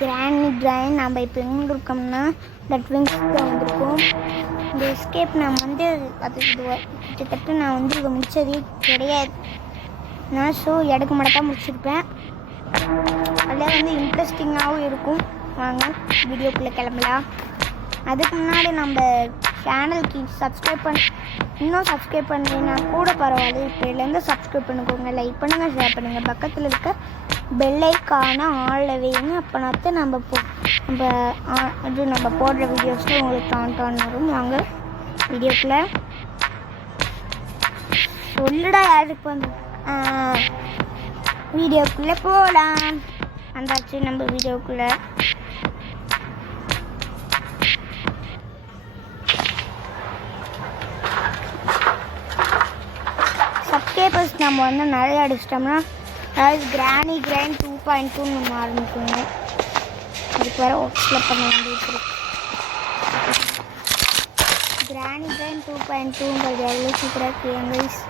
Grand நம்ம இப்போ எங்கே இருக்கோம்னா ட்வின்ஸ்க்கு வந்திருக்கோம். இந்த எஸ்கேப் நான் வந்து அது கிட்டத்தட்ட நான் வந்து இதை முடித்ததே கிடையாது. நான் ஷோ எடுக்க மாட்டேன் முடிச்சிருப்பேன். அதில் வந்து இன்ட்ரெஸ்டிங்காகவும் இருக்கும். வாங்க வீடியோக்குள்ளே கிளம்பலாம். அதுக்கு முன்னாடி நம்ம சேனலுக்கு இன்னும் சப்ஸ்கிரைப் பண்ணுறீங்கன்னா கூட பரவாயில்ல. இப்போலேருந்து சப்ஸ்கிரைப் பண்ணிக்கோங்க, லைக் பண்ணுங்கள், ஷேர் பண்ணுங்கள். பக்கத்தில் இருக்க பெல்லைக்கான ஆளில் வைங்க. அப்போனாத்தான் நம்ம போடுற வீடியோஸில் உங்களுக்கு டான் வரும். வாங்க வீடியோக்குள்ளே சொல்லுடா யாருக்கு வந்து வீடியோக்குள்ளே போகலாம். வந்தாச்சு நம்ம வீடியோக்குள்ளே. சப்ஸ்கிரைபர்ஸ் நம்ம வந்து நிறைய அடிச்சிட்டோம்னா அதாவது கிராண்ட் 2.2 நம்ம ஆரம்பிக்குங்க. அதுக்கு வேறு ஒர்க்ஸில் பண்ண வேண்டியது இருக்கு. கிராண்ட் 2.2ங்கிறது எவ்வளோ சூப்பராக இருக்கு என் கைஸ்.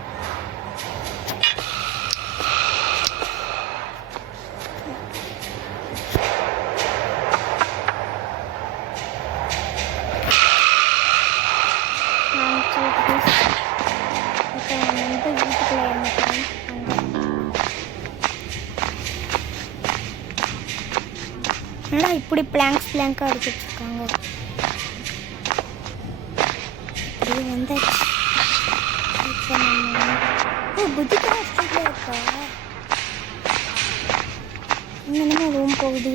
நல்லா இப்படி பிளாங்காக எடுத்து வச்சுருக்காங்க. இப்படி வந்தாச்சு. இப்போ நம்ம புத்திக்காக இருக்கா இன்னுமே ரூம் போகுது.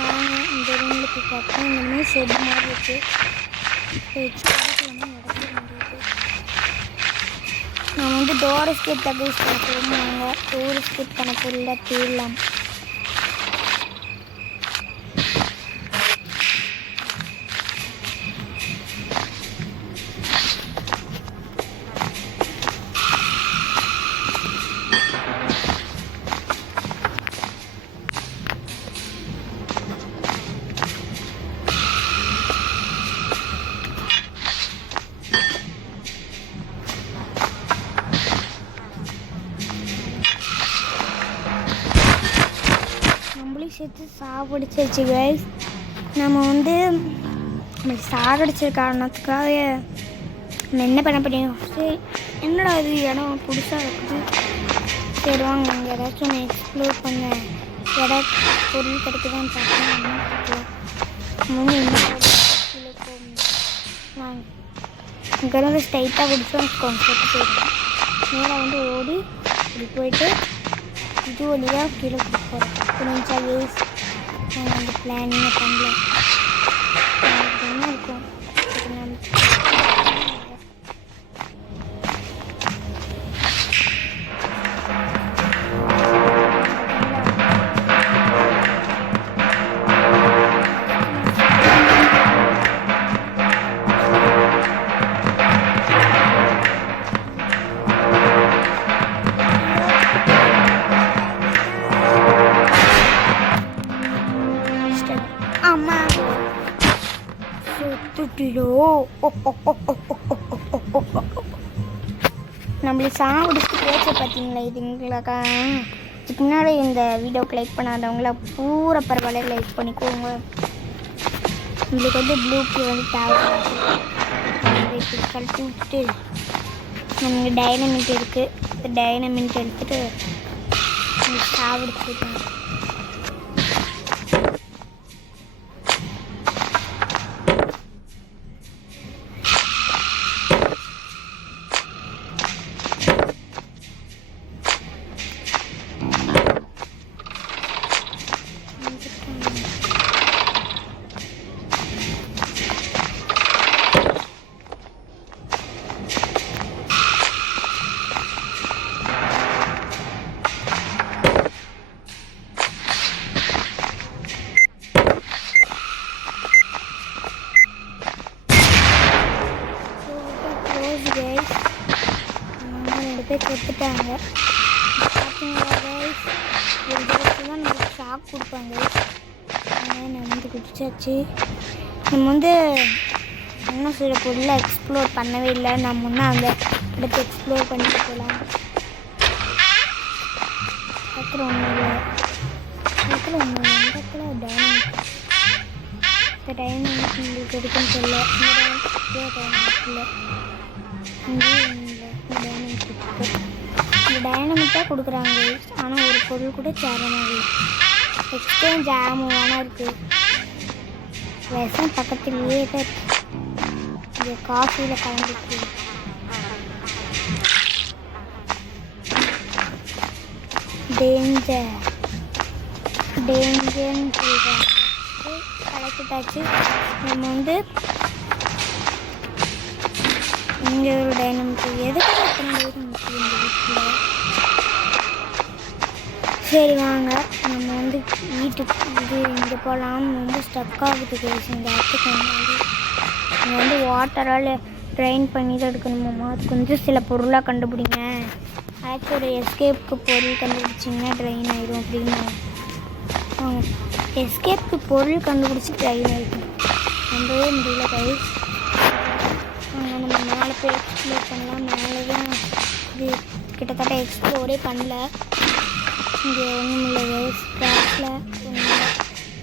வாங்க இந்த ரூமில் போய் பார்த்தா இன்னுமே ஷெட் மாதிரி இருக்குது. நான் வந்து டோர் எஸ்கேப் யூஸ் பண்ண போகிறாங்க. டோர் எஸ்கேப் பண்ண பொருளை தேடலாம். சேர்த்து சாப்பிடுச்சு கைஸ். நம்ம வந்து சாகடிச்ச காரணத்துக்காக நம்ம என்ன பண்ண முடியும்? சரி என்னடா இது இடம் புதுசாக இருக்குது. சரி வாங்க அங்கே ஏதாச்சும் நான் எக்ஸ்ப்ளோர் பண்ண ஏதாச்சும் பொருள் கிடைக்குதான்னு பார்த்தேன். வாங்க இங்கேருந்து ஸ்ட்ரைட்டாக குடிச்சோம் வச்சுக்கோங்க. செட்டு போயிட்டோம். நேராக வந்து ஓடி இப்படி போயிட்டு இது வழியாக கீழே போகிறோம். புரிஞ்சா யூஸ் நாங்கள் அந்த பிளானிங்கை பண்ணல. என்ன இருக்கும் நம்மளுக்கு சாப்பிடுச்சு பேச்சை பார்த்தீங்களா? இதுங்களுக்கா இதுக்கு முன்னாடி இந்த வீடியோக்கு லைக் பண்ணாதவங்கள பூரா பரவாயில்ல லைக் பண்ணிக்கோங்க. நம்மளுக்கு வந்து ப்ளூக்கு வந்து தேவைப்படாது. கழட்டி விட்டுட்டு நமக்கு டைனமிட் இருக்குது. இந்த டைனமிட் எடுத்துகிட்டு சாப்பிடுச்சுருக்கேன். கொடுத்துட்டாங்க. பார்த்தீங்களா கைஸ், ஒரு தடவை தான் நமக்கு ஷாக் கொடுப்பாங்க. நம்ம வந்து குடிச்சாச்சு. நம்ம வந்து இன்னும் சில பொருளை எக்ஸ்ப்ளோர் பண்ணவே இல்லை. நம்ம இன்னும் அந்த இடத்தை எக்ஸ்ப்ளோர் பண்ணிட்டு போகலாம். அப்புறம் ஒன்றும் இல்லை. இடத்துல ஒன்று இடத்துல டைனமிக் இந்த டைனமிக் உங்களுக்கு எதுக்குன்னு தெரியல. இந்த டைனமிக் இல்லை, இங்கேயும் இல்லை. இந்த டைனமிக் இருக்குது. இந்த டைனமிக்காக கொடுக்குறாங்க. ஆனால் ஒரு பொருள் கூட சேர மாதிரி எக்ஸ்சேஞ்ச் ஆமாம் இருக்குது. விஷம் பக்கத்துலேயே தான் இருக்குது. இது காஃபியில் கலந்துருக்கு. டேஞ்சர்னு சொல்கிறாங்க. கலக்கிட்டாச்சு. நம்ம வந்து இங்கே ஒரு டைனமிக் எதுக்கு எத்தனை முக்கியம் இந்த வீட்டில். சரி வாங்க நம்ம வந்து வீட்டுக்கு இது இங்கே போகலாம். வந்து ஸ்டக் ஆகுது கேஸ். இந்த இடத்துக்கு இங்கே வந்து வாட்டரால் ட்ரைன் பண்ணி தான் எடுக்கணுமாம்மா. அதுக்கு வந்து சில பொருளாக கண்டுபிடிங்க. ஆக்சுவலி எஸ்கேப்புக்கு பொருள் கண்டுபிடிச்சிங்கன்னா ட்ரைன் ஆகிடும் அப்படின்னு. எஸ்கேப்புக்கு பொருள் கண்டுபிடிச்சி ட்ரைன் ஆகிடும். நம்பவே முடியல கைஸ். நம்ம மேலே போய் எக்ஸ்ப்ளோர் பண்ணலாம். மேலே தான் இது கிட்டத்தட்ட எக்ஸ்ப்ளோரே பண்ணல. இங்கே ஒன்றும் இல்லை கைஸ். கிளாஸில்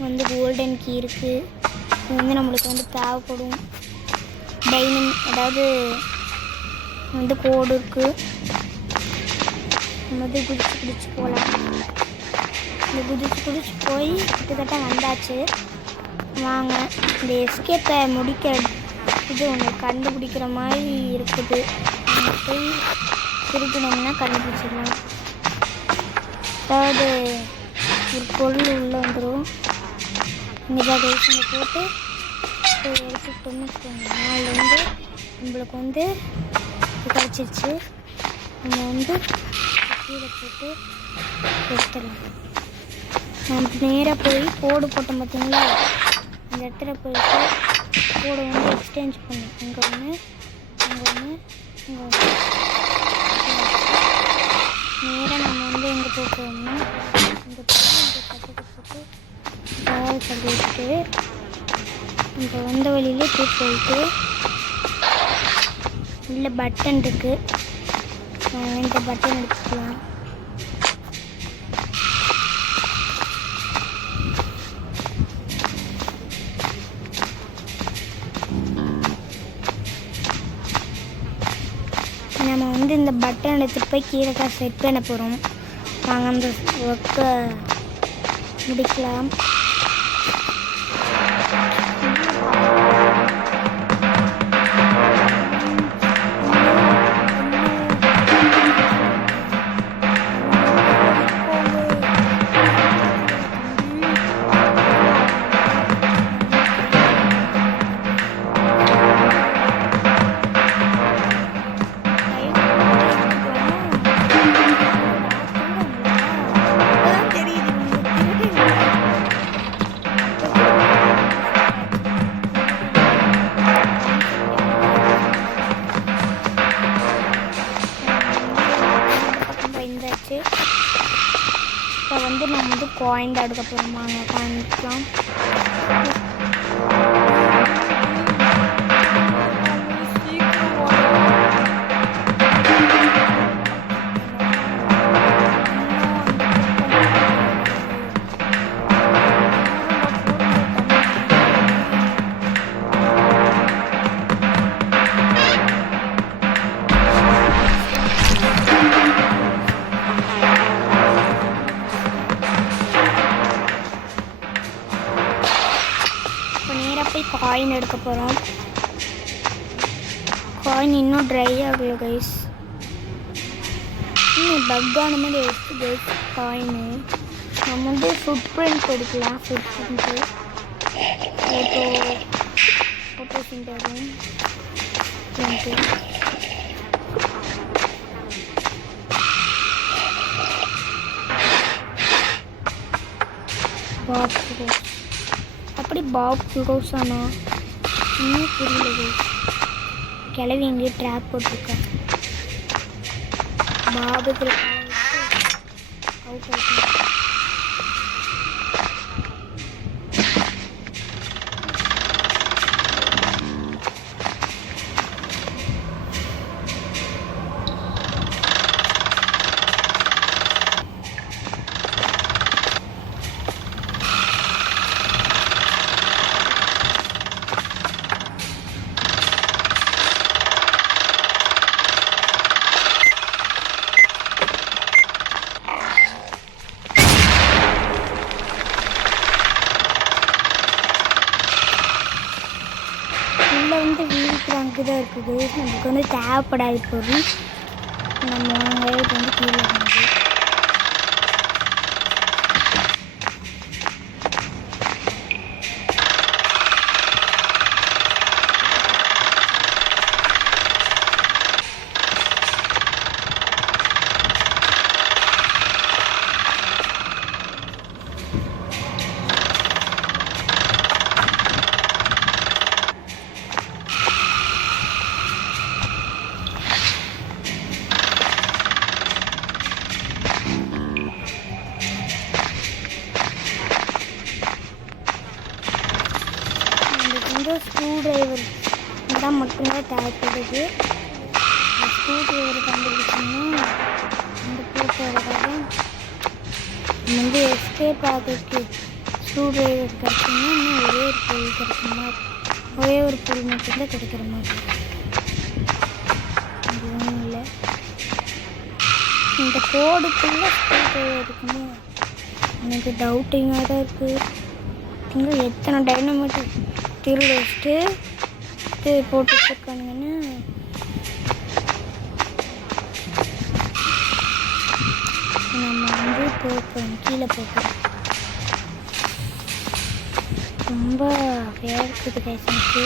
வந்து கோல்டன் கீ இருக்குது. இது வந்து நம்மளுக்கு வந்து தேவைப்படும். அதாவது வந்து கோடு இருக்குது. நம்ம வந்து குதிச்சு போகலாம். இந்த குதிச்சு போய் கிட்டத்தட்ட வந்தாச்சு. வாங்க இந்த எஸ்கேப்பை முடிக்க இது ஒன்று கண்டுபிடிக்கிற மாதிரி இருக்குது. நம்ம போய் திருப்பினோம்னா கண்டுபிடிச்சிடலாம். அதாவது ஒரு பொருள் உள்ளே வந்துடும். இங்கே தேசங்க போட்டு எடுத்துக்கிட்டோம்னு வச்சுக்கோங்க. நாள்லேருந்து நம்மளுக்கு வந்து கிடச்சிருச்சு. நம்ம வந்து கீழே போட்டு எடுத்துடலாம். நம்ம நேராக போய் கோடு போட்டோம் பார்த்தீங்களா, அந்த இடத்துல போயிட்டு கோடை வந்து எக்ஸ்சேஞ்ச் பண்ணும். இங்கே ஒன்று, இங்கே ஒன்று, இங்கே ஒன்று. நேராக நம்ம வந்து எங்கே போட்டோம்னா இங்கே போய் இந்த பக்கத்தை போட்டு கால் பண்ணி வச்சுட்டு இங்கே வந்த வழியிலே போயிட்டு இல்லை பட்டன் இருக்குது. இந்த பட்டன் எடுத்துக்கலாம். நம்ம வந்து இந்த பட்டன் எடுத்துகிட்டு போய் கீழே தான் செட் பண்ண போகிறோம். நாங்கள் அந்த ஒர்க்கை முடிக்கலாம். இப்போ வந்து நம்ம வந்து காயின் தான் எடுக்க போகிறோமா. காமிக்கலாம். காயின் எடுக்க போகிறோம். காயின் இன்னும் ட்ரை ஆகல கைஸ். இன்னும் பக்கான மாதிரி எடுத்து கைஸ் காயினு. நம்ம வந்து ஃபுட் பிரிண்ட் எடுக்கலாம். ஃபுட் பிரிண்ட்டு ஃபோட்டோ பிரிண்டரும் பிரிண்ட்டு. Bob Ross. அப்படி பாப் ரோஸ் ஆனால் இன்னும் புரியல. கிளவி இங்கே ட்ராப் போட்டிருக்கேன். பாபத்தில் அவுட் ஆகிட்டேன். வந்து வீலுக்கு அங்கே தான் இருக்குது. நமக்கு வந்து தேவைப்படாது பொருள். நம்ம வாங்க வந்து கீழே வந்து ஸ்க்ரூ டிரைவர் தான் மட்டும்தான் தேவைப்படுது. ஸ்க்ரூ டிரைவர் கண்டுபிடிச்சோம்னா அந்த போட்டோக்காக நம்ம வந்து எஸ்கேப் ஆகிறதுக்கு ஸ்க்ரூ டிரைவர் கிடச்சோம்னா இன்னும் ஒரே ஒரு பொருள் கிடைக்கிற மாதிரி, ஒரே ஒரு பொருள் மட்டும்தான் கிடைக்கிற மாதிரி. அது ஒன்றும் இல்லை. இந்த கோடுக்குள்ளே ஸ்க்ரூ டிரைவர் இருக்குன்னு எனக்கு டவுட்டிங்காக தான் இருக்குது. இங்கே எத்தனை டைனமேட்டு திருட வச்சுட்டு போட்டு வச்சுருக்கானுங்கன்னு நம்ம வந்து போகிறோம், கீழே போகிறோம். ரொம்ப வேர்க்குது கைஸ் எனக்கு.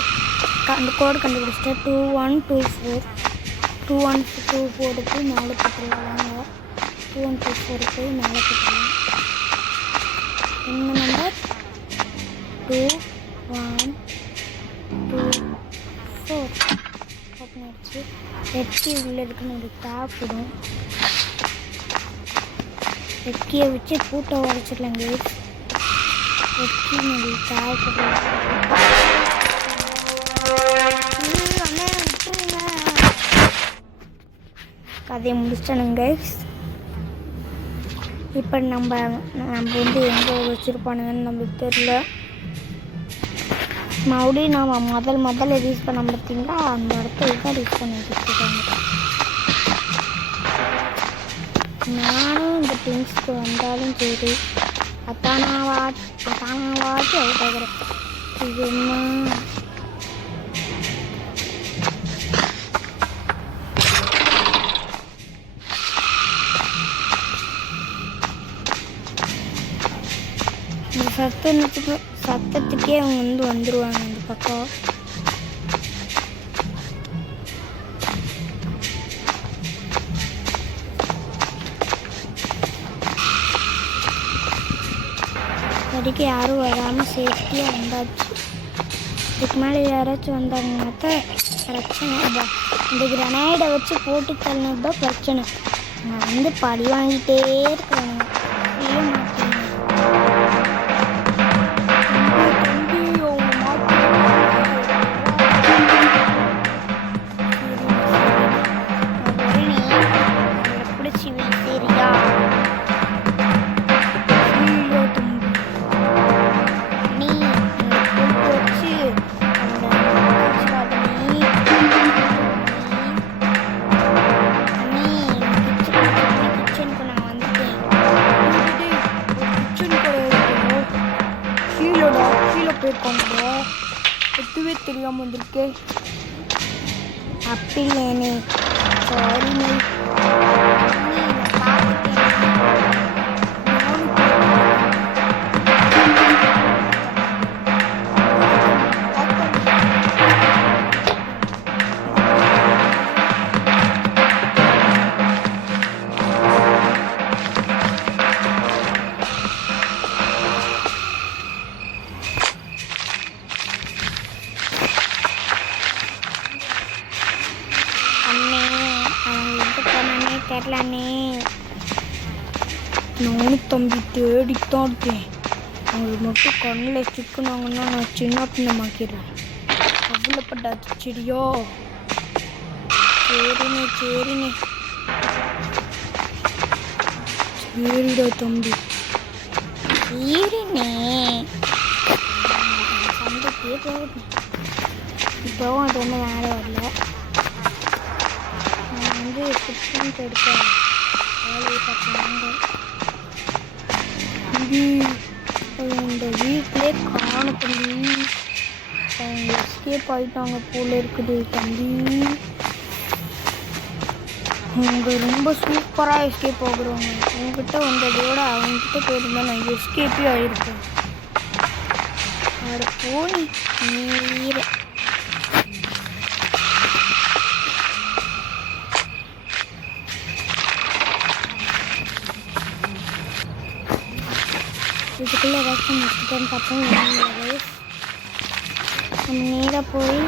அந்த கோடு கண்டுபிடிச்சிட்டு 2124 2124 போட்டு மேலே போட்டுருலாம். வாங்க 2124 போய் மேலே போட்டுருலாம். என்ன நம்பர் 2124 ஓப்பன் ஆகிடுச்சு. ரெட்கி உள்ளே இருக்குன்னு உங்களுக்கு தேவைப்படும். ரெட்கியை வச்சு பூட்டை உடச்சிடலாங்க. ரெட்கி உங்களுக்கு தேவைப்படும். கதையை முடிச்சிட்டனுங்க. இப்போ நம்ம வந்து எங்கே வச்சுருப்பானுங்கன்னு நம்மளுக்கு தெரியல. மறுபடியும் நாம் முதல்ல யூஸ் பண்ண பார்த்தீங்களா, அந்த இடத்துல தான் யூஸ் பண்ணி வச்சுருக்காங்க. நானும் இந்த திங்ஸ்க்கு வந்தாலும் சரி அத்தானாவாச்சு அவுட் ஆகிறேன். இது என்ன இந்த சத்தத்துக்கே அவங்க வந்து வந்துடுவாங்க அந்த பக்கம். அதுக்கு யாரும் வராமல் சேஃப்டியாக வந்தாச்சு. இதுக்கு மேலே யாராச்சும் வந்தாங்கன்னா தான் பிரச்சனை. இந்த கிரனைடை வச்சு போட்டு தள்ளினது தான் பிரச்சனை. நான் வந்து பழி வாங்கிட்டே இருக்கிறேன். எதுவே தெரியாமல் வந்திருக்கேன். அப்படி ஏனே சாரி நீ தெரியலண்ணே. நானும் தம்பி தேடித்தான் இருக்கேன். அவங்களுக்கு மட்டும் கண்ணில் சிக்கனாங்கன்னா நான் சின்ன பின்னமாக்கிறேன். அவ்வளோப்பட்டாச்சு செடியோ. சரிண்ணே சரிடா தம்பி சரிண்ணே. சண்டைக்கே போகுது. இப்போவும் அது வந்து வேலை வரல. நான் வந்து புட்பிரிண்ட் எடுக்க வேலையை பார்த்தாங்க. இந்த வீட்டிலே காண தம்பி. அவங்க எஸ்கேப் ஆகிட்டாங்க போல இருக்குது தம்பி. அவங்க ரொம்ப சூப்பராக எஸ்கேப் ஆகுறவங்க. உங்ககிட்ட வந்ததோட அவங்ககிட்ட போயிருந்தா நான் எஸ்கேப்பே ஆகிருப்பேன். அதை போய் நீர இதுக்குள்ளே ஏதாச்சும் எடுத்துட்டேன்னு பார்த்தோம். நம்ம நேராக போய்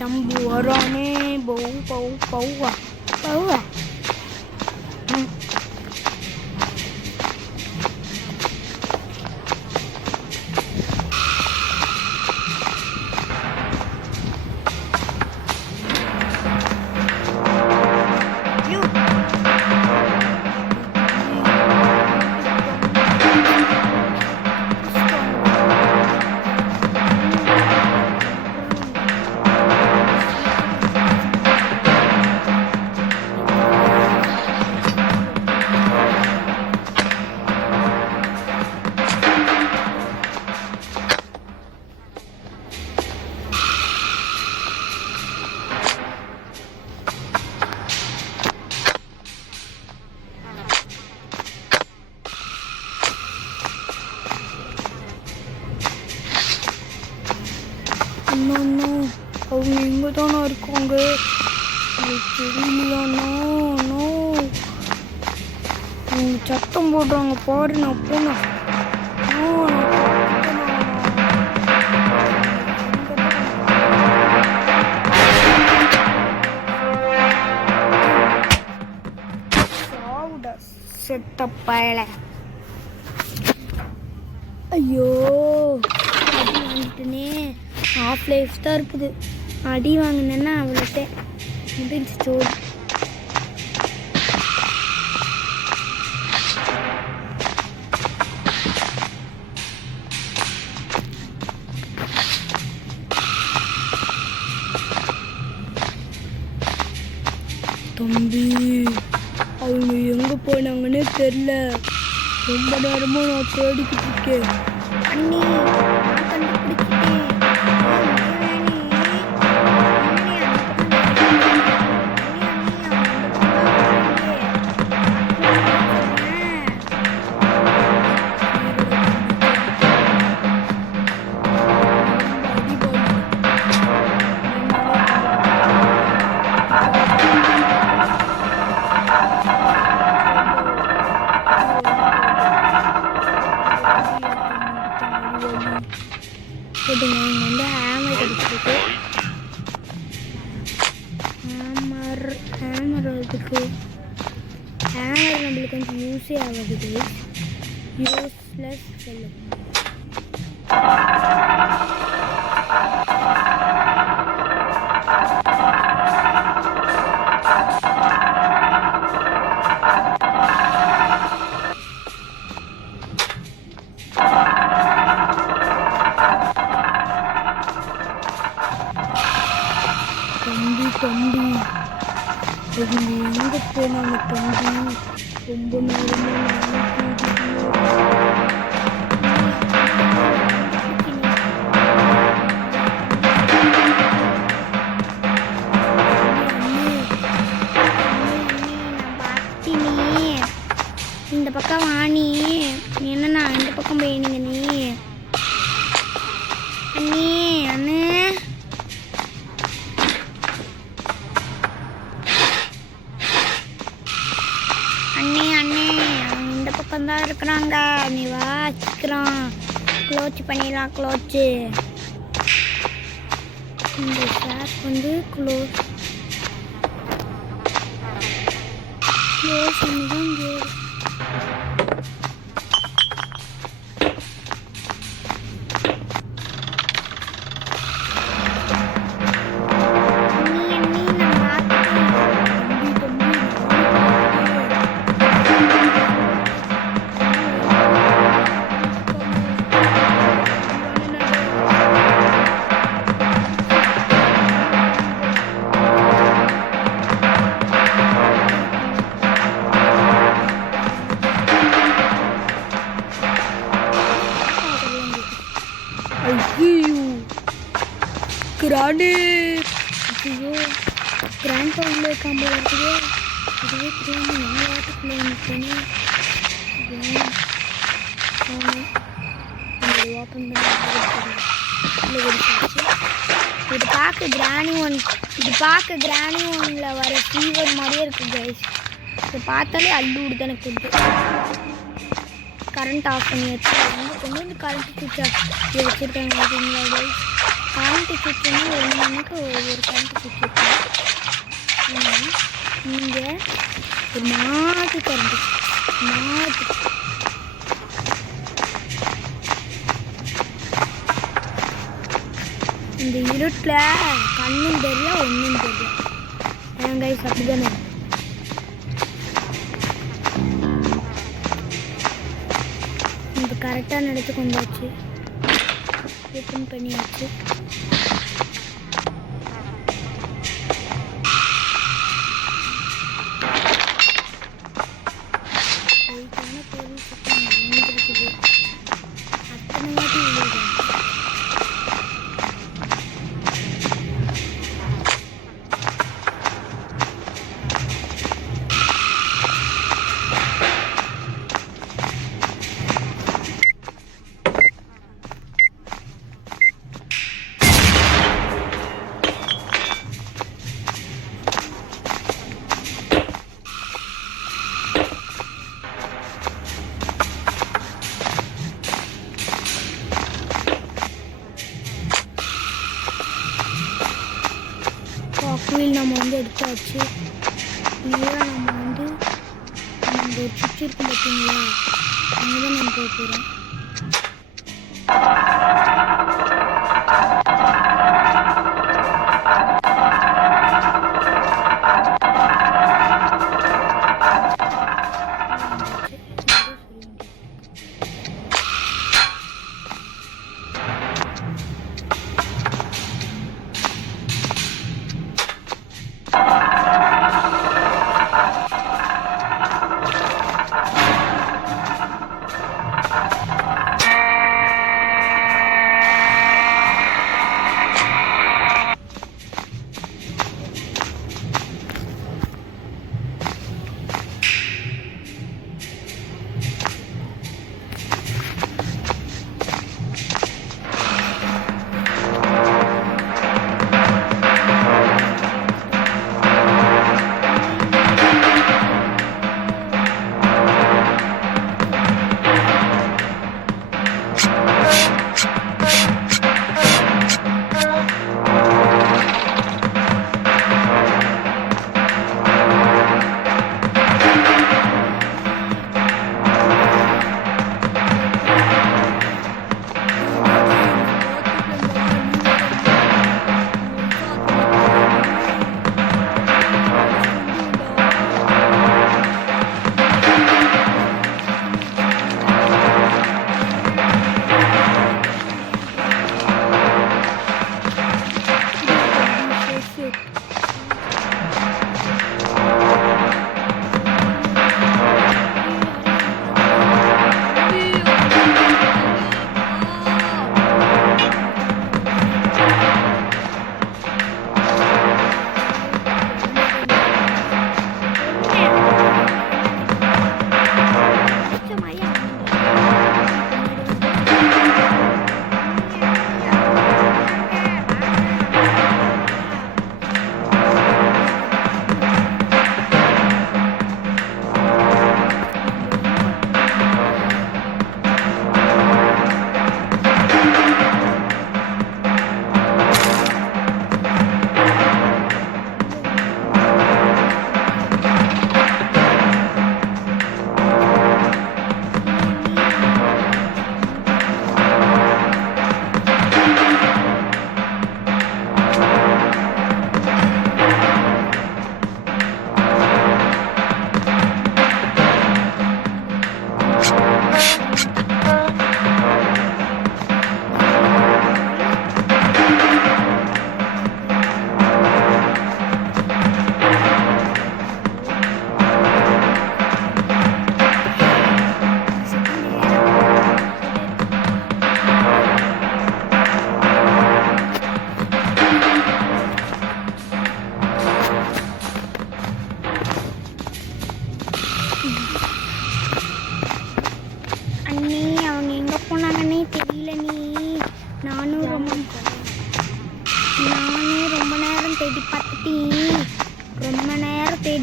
தம்பி வரானே. பவு பவு பவுவா பவுவா. அவங்க எங்கே தானே இருக்காங்க தெரியலையாண்ணா. அவங்க சத்தம் போடுறாங்க பாரு. நான் போனேன். செத்த பயல. ஐயோ அடி வாங்கிட்டுனே. ஹாஃப் லைஃப் தான் இருக்குது. அடி வாங்கினேன்னா அவ்வளோத்தே முடிஞ்சு சோறு. தம்பி அவங்க எங்கே போனாங்கன்னே தெரில. ரொம்ப நேரமாக நான் தேடிக்கிட்டு இருக்கேன். அண்ணி நான் கண்டுபிடிச்சிட்டேன். வந்து ஹேமர் கிடைச்சிருக்கு. ஹேமர் அதுக்கு ஹேமர் நம்மளுக்கு கொஞ்சம் யூஸே ஆகுது. யூஸ்லெஸ் செல்லும். தம்பி அவங்க எங்கே போனாங்க தம்பி? ரொம்ப நேரமாக இந்த பக்கம் வாணி என்னண்ணா இந்த பக்கம் போயினீங்க நீ? அண்ணே அண்ணே அண்ணே அண்ணே அவங்க இந்த பக்கம் தான் இருக்கிறாங்க. நீ வா சீக்கிரம் க்ளோச் பண்ணிடலாம். க்ளோச்சு இந்த ஷாப் வந்து க்ளோஸ் பண்ணி தான் காடு. ஐயோ கிராண்ட் உள்ள இருக்காம இருக்குது. இதுவே தெரியாம நான் வாட்டுக்குள்ளே வந்துட்டேன்னு ஓப்பன் பண்ணி இது பார்க்க கிராணி ஒன்ல வர ஃபீவர் மாதிரியே இருக்குது கைஸ். இதை பார்த்தாலே அள்ளு விடுது எனக்கு. கரண்ட் ஆஃப் பண்ணி வச்சு கொண்டு வந்து கரண்ட் சுவிட்ச் வச்சுருக்காங்க பார்த்தீங்களா கைஸ். கரண்ட் சுவிட்சுன்னா ஒன்றுக்கு ஒவ்வொரு கரண்ட் சுவிட்ச் இருக்காங்க. நீங்கள் ஒரு மாட்டு கரண்ட் மாட்டு இந்த இருட்டில் கண்ணும் தெரியல ஒன்றும் தெரியல. ஏன் கைஸ் அப்படிதானே? இது கரெக்டான இடத்துக்கு வந்தாச்சு. ஓப்பன் பண்ணியாச்சு. பொருள் சுத்தம் இருக்குது. அத்தனை வாட்டி இல்லை. குயில் நம்ம வந்து எடுத்தாச்சு. நேராக நம்ம வந்து அந்த ஒரு சுவிட்ச் இருக்கும் பார்த்தீங்களா, அங்கே தான் நம்ம போக போகிறோம்.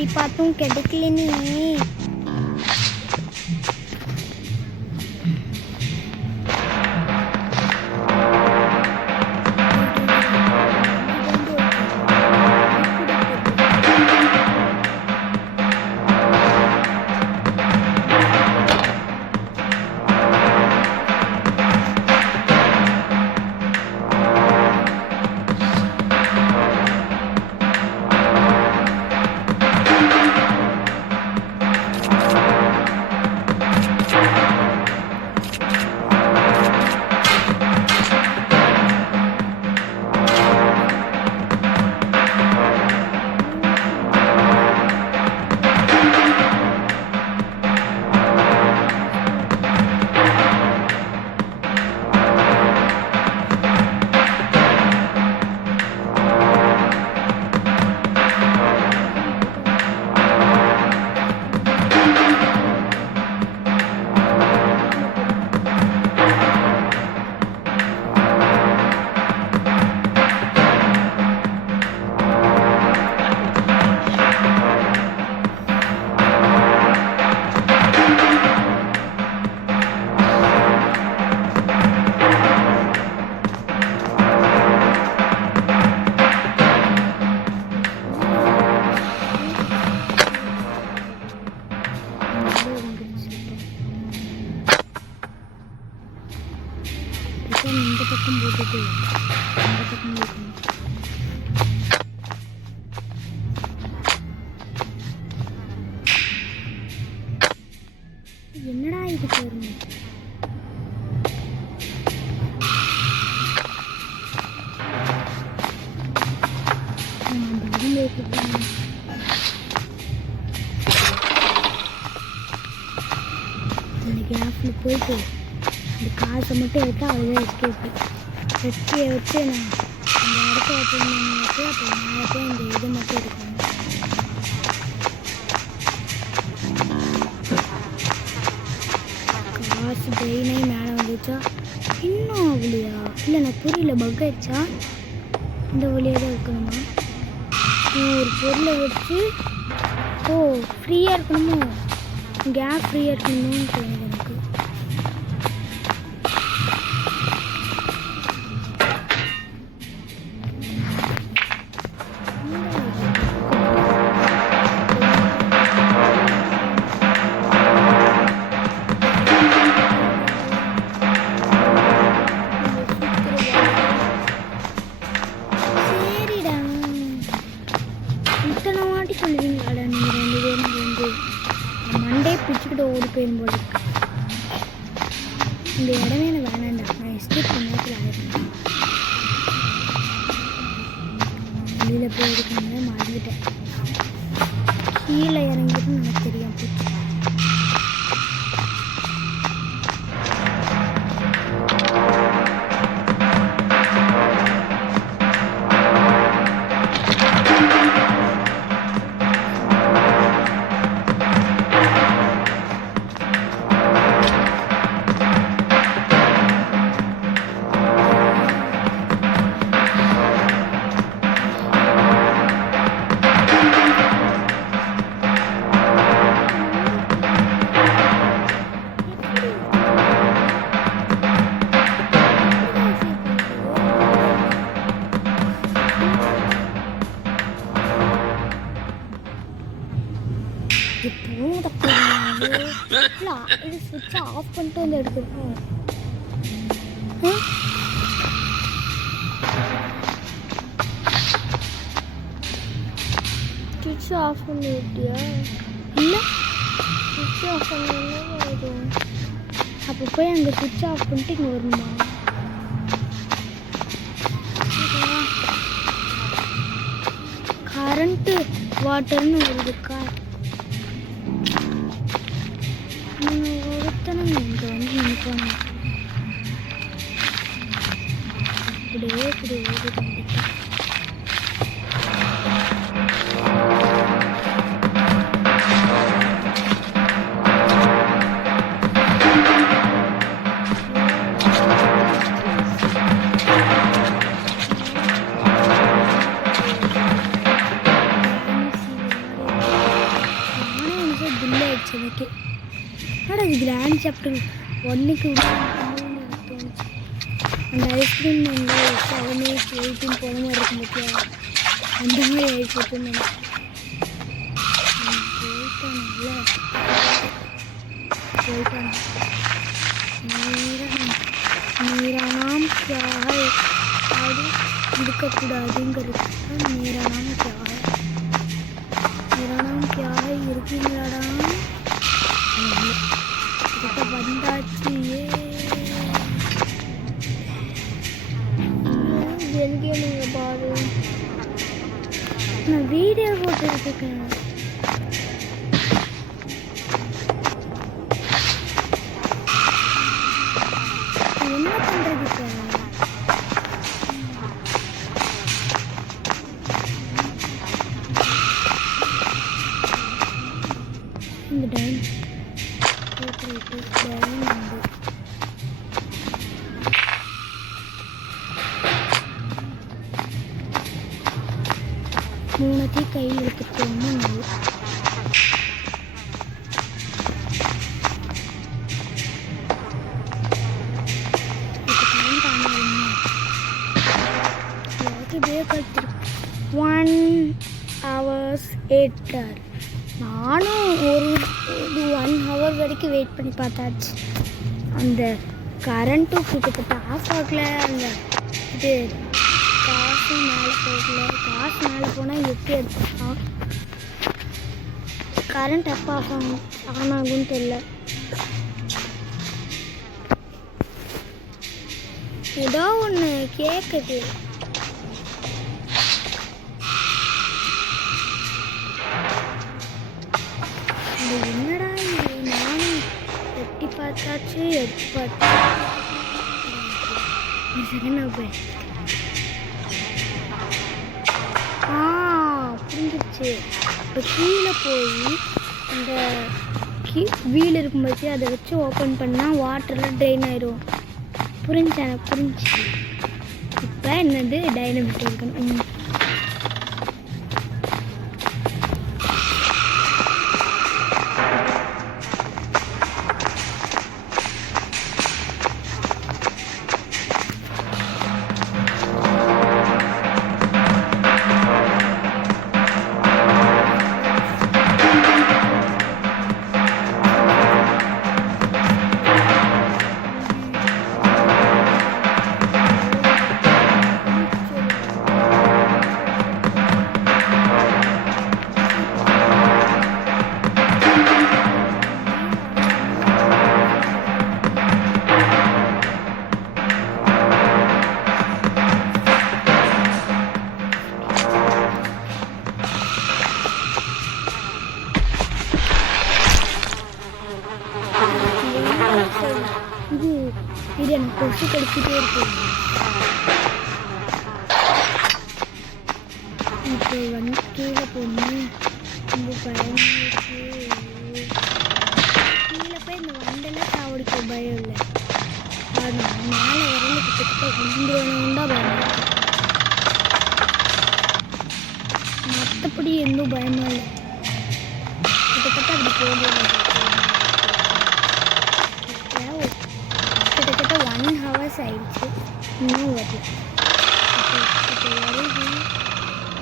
தேடி பார்த்தும் கிடைக்கல நீ. இந்த பக்கம் போட்டுட்டு இந்த பக்கம் போட்டு என்னடா இது போறீங்க? அந்த கேப்ல போயிட்டு இந்த காசை மட்டும் எடுத்து அவ்வளோதான் எஸ்கேப்பு. வெற்றியை வச்சு நான் அந்த இடத்த ஓப்பன் பண்ணிட்டு அப்புறம் மேலே போய் இந்த இது மட்டும் இருக்கணும். காசு ட்ரெயினே மேலே வந்துச்சா இன்னும் ஆகலையா? இல்லை நான் புரியல, பக் ஆயிடுச்சா? இந்த வழியாக தான் இருக்கணுமா? ஒரு பொருளை வச்சு ஓ ஃப்ரீயாக இருக்கணுமோ, கேப் ஃப்ரீயாக இருக்கணுமோன்னு தோணுது எனக்கு. சொல்லுவீங்களாடா நீங்கள் 2 பேரும் வந்து மண்டே பிடிச்சிக்கிட்டு ஓடி போயிடும் போல இருக்கு. இந்த இடமே எனக்கு வேணாண்டா, நான் எஸ்கேப் பண்ணத்தில் ஆயிடுறேன். வெளியில் போய் இருக்கணுங்க மறந்துட்டேன். கீழே இறங்கிட்டு எனக்கு தெரியும் போச்சு. இது ஸ்விட்சை ஆஃப் பண்ணிட்டு வந்து எடுக்கணும். ஸ்விட்ச் ஆஃப் பண்ணி விட்டியா? இல்லை ஸ்விட்ச் ஆஃப் பண்ணி அப்போ போய் அங்கே ஸ்விட்ச் ஆஃப் பண்ணிட்டு இங்கே வரணுமா? கரண்ட்டு வாட்டர்னு வருதுக்கா. ஒருத்தனை இங்கே வந்து நினைப்பாங்க இப்படியே இப்படி ஓடி ஆனால் இது கிராண்ட் சாப்டர் 1க்கு தோணுச்சு. அந்த ஐஸ்கிரீம் வந்து 7 18 போன மாதிரி இருக்கும் பற்றியா அந்த மாதிரி ஆகிப்போச்சுன்னு நினைக்கிறேன். போயிட்டான் मेरा नाम क्या है அது இருக்கக்கூடாதுங்கிறது मेरा नाम क्या है मेरा नाम क्या है இருக்கீங்களாடா கிட்ட வந்தாச்சு. எங்கே நீங்கள் பாரு நான் வீடியோ போட்டுருக்கேன். என்ன பண்ணுறது இந்த டைம் மூணத்தையும் கையில் எடுத்துட்டோம்னா நல்லா ஒன் ஹவர்ஸ் ஏட்டர் நானும் ஒரு 1 ஹவர் வரைக்கும் வெயிட் பண்ணி பார்த்தாச்சு. அந்த கரண்ட்டும் கிட்டத்தட்ட ஆஃப் ஆகல. அந்த இது காசு மேலே போகல. காசு மேலே போனால் எப்படி எடுத்துக்கலாம் கரண்ட் எப்போ ஆன் ஆகும்னு தெரியல. ஏதோ ஒன்று கேட்குது. என்னடா இது நானும் எட்டி பார்த்தாச்சு எடுத்து பார்த்தா புரிஞ்சிருச்சு. இப்போ கீழே போய் அந்த வீல் இருக்கும்போது அதை வச்சு ஓப்பன் பண்ணால் வாட்டரில் ட்ரெயின் ஆயிடும். புரிஞ்சு எனக்கு புரிஞ்சு. இப்போ என்னது டைனமிட் இருக்கணும். இது எனக்கு கொசு கடிச்சிட்டே இருக்கு. இப்போ வந்து கீழே போகணும். ரொம்ப பயந்துச்சு. கீழே போய் இந்த வண்டெல்லாம் சாவடிக்க பயம் இல்லை. ஆனால் மேலே வரல கிட்டத்தட்ட விழுந்துடணும் தான் பயம். மற்றபடி எந்த பயமும் இல்லை. கிட்டத்தட்ட அப்படி போகணும். கிட்டத்தட்ட 1 ஹவர்ஸ் ஆயிடுச்சு. இன்னும் வரல. இப்போ வருது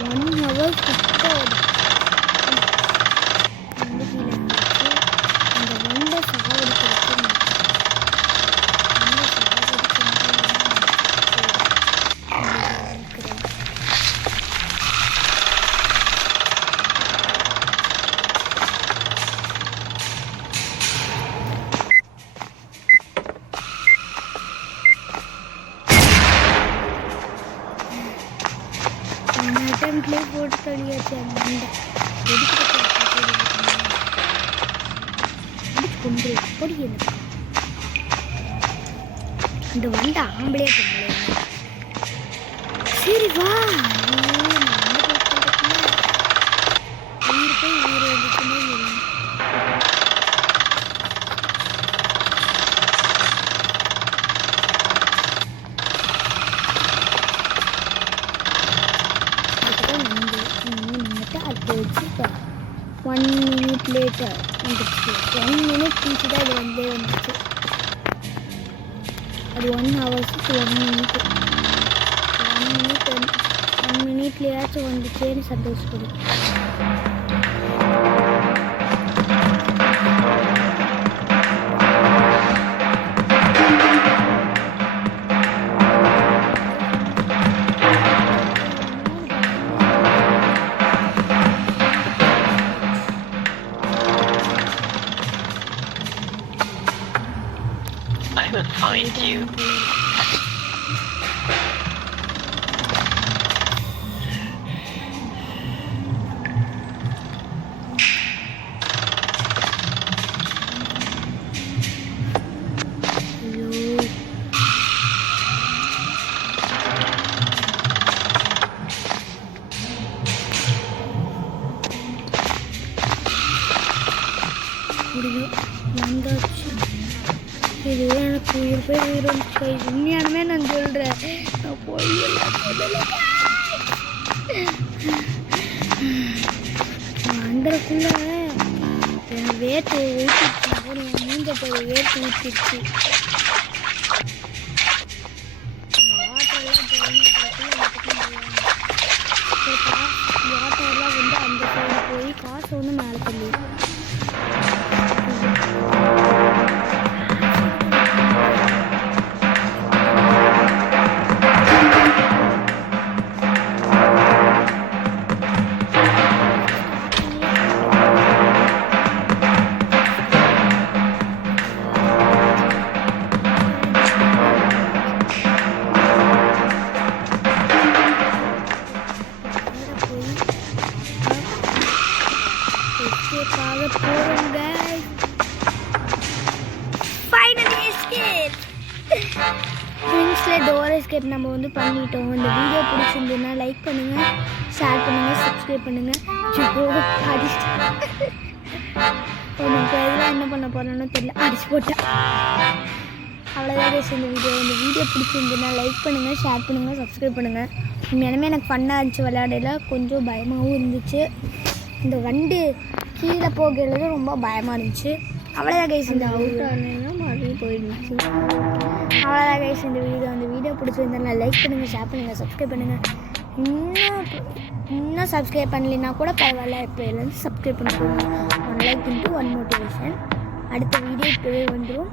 1 ஹவர் கிட்ட வருது. வந்து கீழே இருந்துச்சு. அந்த வண்டை சாவடிக்கிறதுக்கு அட்டம்ப்ட்லேயே போட்டு தள்ளியாச்சு. அந்த வண்டை கொண்டு பொடி எனக்கு இந்த வண்டை ஆம்பளே பொம்பளை. சரி வா உயிர் போய் உயிரை வந்துச்சுன்னே வரும். அதுக்கப்புறம் வந்து நின்றுட்டு அடுத்து வச்சு 1 minute later வந்துச்சு. 1 minute கழிச்சு தான் இது வந்துச்சு. அது 1 hours 1 minute. 1 minute வந்துச்சேன்னு சந்தோஷப்படும். I will find you. வந்தாச்சு. இது எனக்கு உயிர் போய் உயிர் வந்துச்சு. உண்மையானுமே நான் சொல்கிறேன், நான் போய் வந்துறக்குள்ள என் வேர்த்து ஊற்றிடுச்சு. மூஞ்ச போய் வேர்த்து ஊற்றிடுச்சு. வாட்டர்லாம் வந்து அந்த சைடு போய் காசு வந்து மேலே தள்ளி டோர் எஸ்கேப் நம்ம வந்து பண்ணிட்டோம். இந்த வீடியோ பிடிச்சிருந்ததுன்னா லைக் பண்ணுங்கள், ஷேர் பண்ணுங்கள், சப்ஸ்கிரைப் பண்ணுங்கள். எனக்கு எதெல்லாம் என்ன பண்ண போகிறேன்னு தெரியல, அடிச்சு போட்டேன். அவ்வளோதான் பேச இந்த வீடியோ பிடிச்சிருந்ததுன்னா லைக் பண்ணுங்கள், ஷேர் பண்ணுங்கள், சப்ஸ்கிரைப் பண்ணுங்கள். உண்மையாலுமே எனக்கு ஃபன்னாக இருந்துச்சு. விளையாடல கொஞ்சம் பயமாகவும் இருந்துச்சு. இந்த வண்டு கீழே போகிறது ரொம்ப பயமாக இருந்துச்சு. அவ்வளோதான் கைஸ் இந்த அவுட் ஆனா மறுபடியும் போயிடுச்சு. அவ்வளோதான் கைஸ் இந்த வீடியோ பிடிச்சிருந்தா லைக் பண்ணுங்கள், ஷேர் பண்ணுங்கள், சப்ஸ்கிரைப் பண்ணுங்கள். இன்னும் சப்ஸ்கிரைப் பண்ணலைன்னா கூட பரவாயில்ல, இப்போ எல்லாரும் சப்ஸ்கிரைப் பண்ணிக்கோங்க. 1 லைக் இன்ட்டு 1 மோட்டிவேஷன். அடுத்த வீடியோ இப்போவே வந்துடும்.